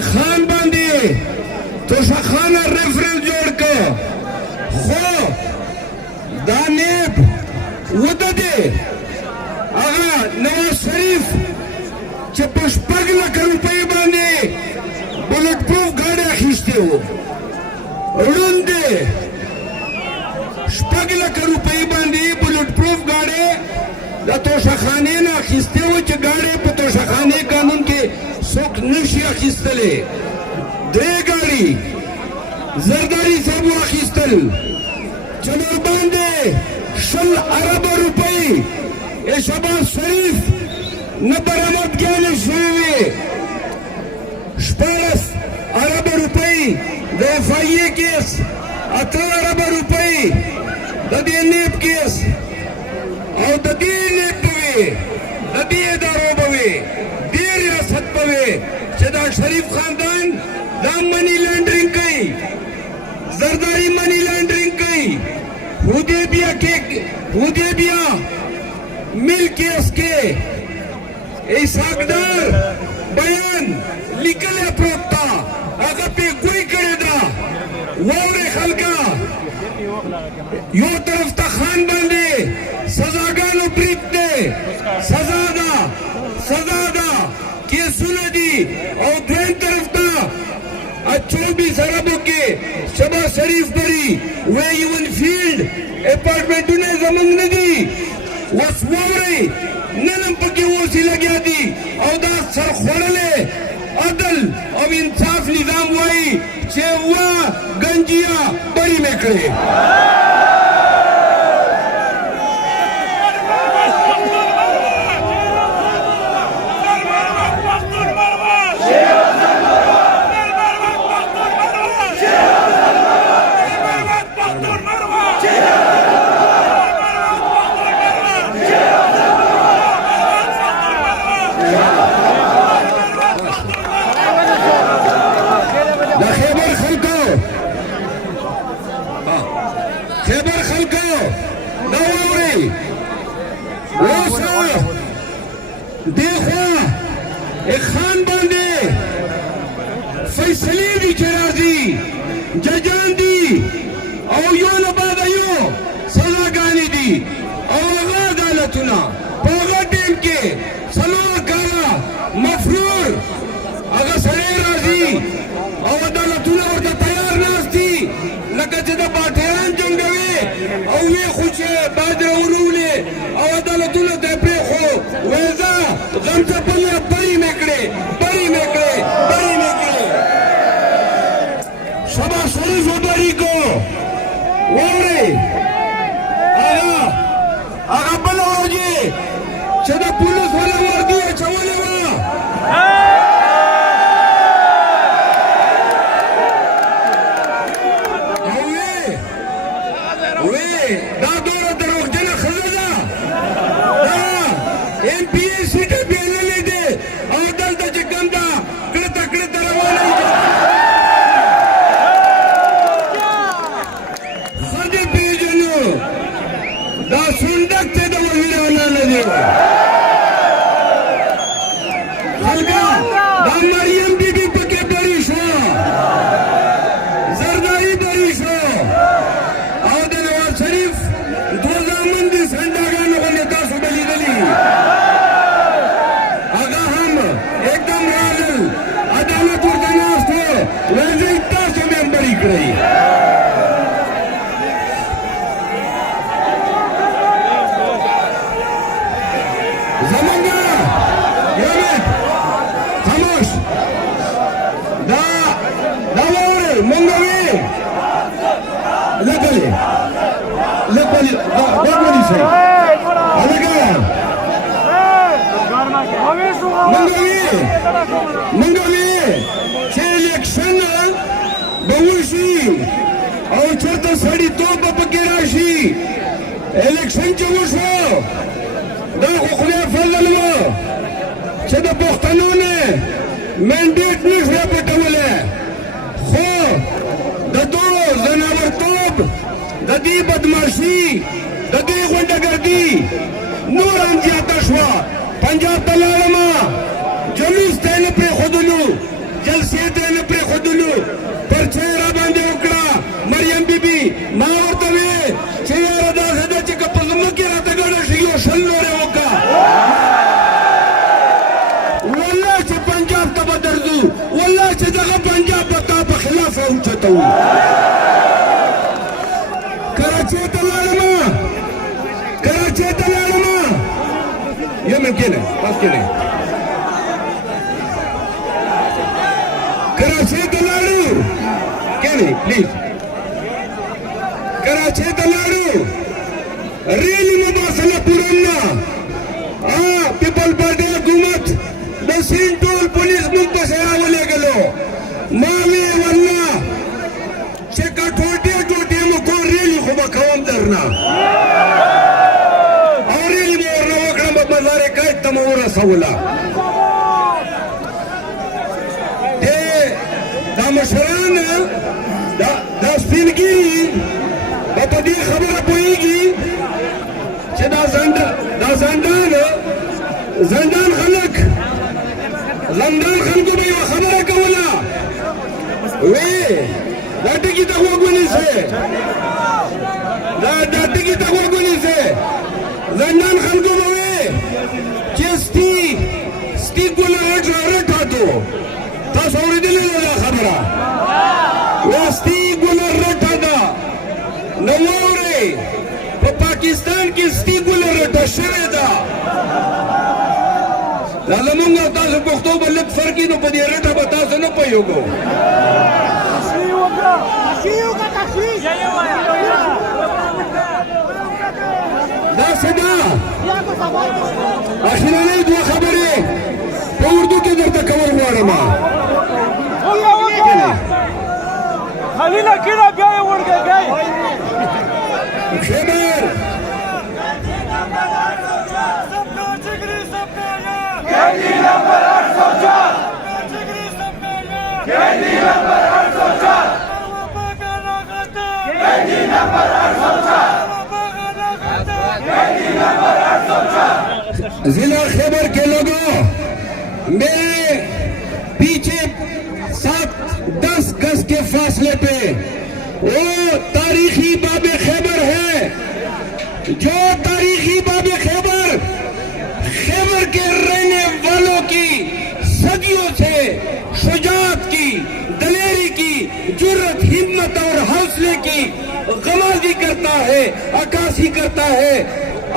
خان باندې توشخانه ریفرنس جوړ کړ خو دا نیب وده دی هغه نواز شریف چې په 6 لک روپۍ باندې بلټ پروف ګاډی اخیستی و ړوند دی 6 لک روپۍ باندې بلټ پروف ګاډی د توشخانې نه اخیستی و چې ګاډی په توشخانې قانون کې څوک نشي اخیستلی 3 ګاډي زرداری صاحب واخیستل چې ورباندې 20 ارب روپۍ شهباز شریف نه برآمدګانې شوې وې 14 ارب روپۍ د اف آی اے کیس 18 ارب روپۍ د دې نیب کیس او د دې نیب به وي د دې ادارو به وي دې ریاست به وي چې دا شریف خاندان دا منی لانډرینګ کوي زرداری منی لانډرینګ کوي حدیبیہ مل کیس کې اسحاقدار بیان لیکلی پروت تا هغه پې ګوی کړې ده واورئ خلکه یو طرف ته خان باندې سزاګانو برید دی سزا ده کیسونه دي او دویم طرف ته 24 اربو کې شهباز شریف بری ویون فیلډ اپارټمنټونه زمونږ نه دي اوس واورئ نن هم پکې اوسې لګیا دي او دا سرخوړلی عدل او انصاف نظام وایي چې گنجیا بری مې کړې خان باندې فیصلې دي چې راځي ججان دي او یو نه بعد یو سزاګانې دي او هغه عدالتونه په هغه ټیم کې 4 کاله مفرور هغه سړی راځي او عدالتونه ورته تیار ناست دي لکه چې د باټیان جنګوي او وی خو چې باید راولولې او عدالتونه ته پرېښو وایي ځه غمځپلې بری مې کړې شهباز شریف بری کو واورئ هغه بله ورځ چې د پولیس والا وردي اچولې وه دا دوره دروغجنه ښځه ده دا ایم پی اے سیټه بېللې دی او دلته چې کوم ده کړته روانه ښه دې پېژنو دا سونډک ته د وزیرانه نه دی خلکه دا مریم بیبي پکې بری شوه زرداری بری شو او د نواز شریف 2 زامن دي سنډاګانو باندې تاسو به لیدلي هغه هم एकदम راغل عدالت ورته ناست و وایي تاسو مې هم بری کړئ زمونږ یامت خاموش دا واورئ مونږ وی لګلې غوږ ونیسئ هلکه مونږ وی چې الیکشن به وشي او چېرته سړیتوب به پکې راشي الیکشن چې وشو دا خو خدای فضل و چې د پښتنو نه منډیټ نه شوی پټولی خو د دوه ځناورتوب د دې بدماشي د دې غونډهګردي نور هم زیاته شوه پنجاب ته لاړم جلوس تین پر خودلو جلسے تین پر خودلو پر چہرہ باندے اکڑا مریم بی بی ما ورتوی چہرہ دا خدا چکا پزمکی راتا گڑا شیو شلو رے وکا واللہ چھ پنجاب تبا دردو واللہ چھ دغا پنجاب بتا بخلاف اوچتو کراچی تلالما یہ میں کیلے بس کیلے کراچی تلالو کیلے پلیز کراچی تلالو ریلی مباصلہ پورننا پیپل پارٹی حکومت بسین ٹول پولیس منتشرہ ولے گلو ماوی واللہ چکا ٹوٹی مکو ریلی خوبا خوام درنا اور ریلی مورنا وکڑا مزارے کائد تمورا سولا دا مشران دا سپینگیری باپا دی خبر پوئی گی چھ دا زندان خلق خلقو بھی وہ خبر کولا وی ڈاٹی کی تغوگونی سے زندان خلقو بھی چھ سٹی گولا رٹھا تو تا سوری دلی لولا خبرہ وہ سٹی گولا رٹھا دا نوورے پاکستان کی سٹی گولا رٹھا شوے دا لازمونگا تاسو پختو بلد فرقی نو پدی رٹھا بتاسو نو پیو گو دا صدا آخرانی دو خبری پا اردو کے در تکور موارما خلیلہ کینا بیائی اڑ گئی خیبر کینڈی نمبر 804 کینڈی نمبر 804 کینڈی نمبر 804 کینڈی نمبر 804 ضلع خیبر کے لوگوں میرے پیچھے 7-10 گز کے فاصلے پہ وہ تاریخی باب خیبر ہے جو تاریخی باب خیبر کے رہنے والوں کی صدیوں سے شجاعت کی دلیری کی جرت ہمت اور حوصلے کی غمازی کرتا ہے عکاسی کرتا ہے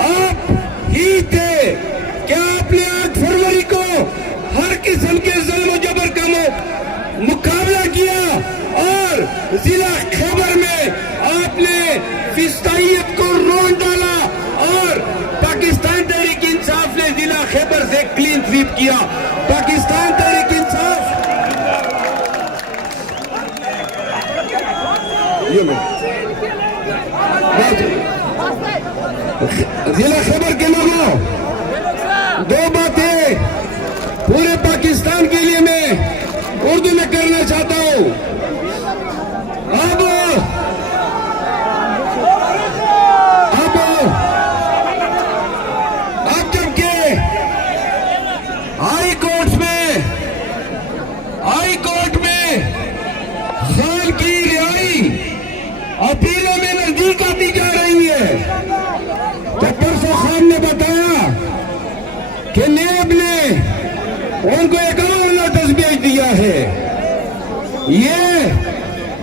آپ ہی تھے کیا آپ نے 8 فروری کو ہر قسم کے ظلم و جبر کا مقابلہ کیا اور ضلع خیبر میں آپ نے فسطائیت کو رون ڈالا اور پاکستان تحریک انصاف نے ضلع خیبر سے کلین سویپ کیا پاکستان تحریک انصاف ضلع خیبر کے لوگوں 2 باتیں پورے پاکستان کے لیے میں اردو میں کرنا چاہتا ہوں اب جب کہ ہائی کورٹ میں خان کی رہائی اپیلوں میں نزدیک آتی جا رہی ہے تو پرسوں خان نے بتایا کہ نیب نے ان کو ایک اور نوٹس بھیج دیا ہے یہ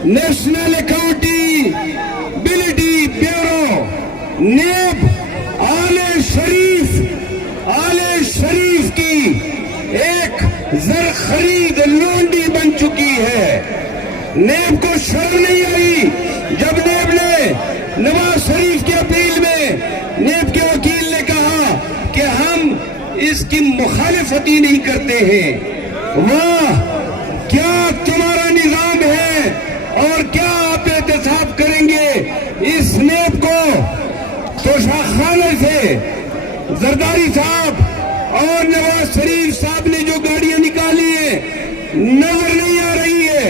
نیشنل اکاؤنٹیبلٹی بیورو نیب آل شریف کی ایک زر خرید لونڈی بن چکی ہے نیب کو شرم نہیں آئی جب نیب نے نواز شریف کی اپیل میں نیب کے وکیل نے کہا کہ ہم اس کی مخالفت ہی نہیں کرتے ہیں واہ کیا تمہارا نظام ہے اور کیا آپ احتساب کریں گے اس نیب کو تو شاخانہ سے زرداری صاحب اور نواز شریف صاحب نے جو گاڑیاں نکالی ہیں نظر نہیں آ رہی ہے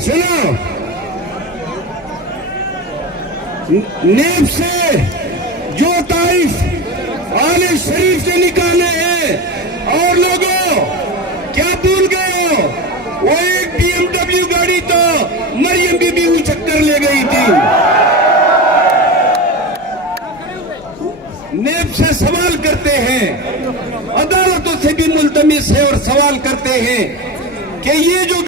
سنو نیب سے جو طائف آل شریف سے نکالے ہیں اور لوگوں نیب سے سوال کرتے ہیں، عدالتوں سے بھی ملتمس ہے اور سوال کرتے ہیں کہ یہ جو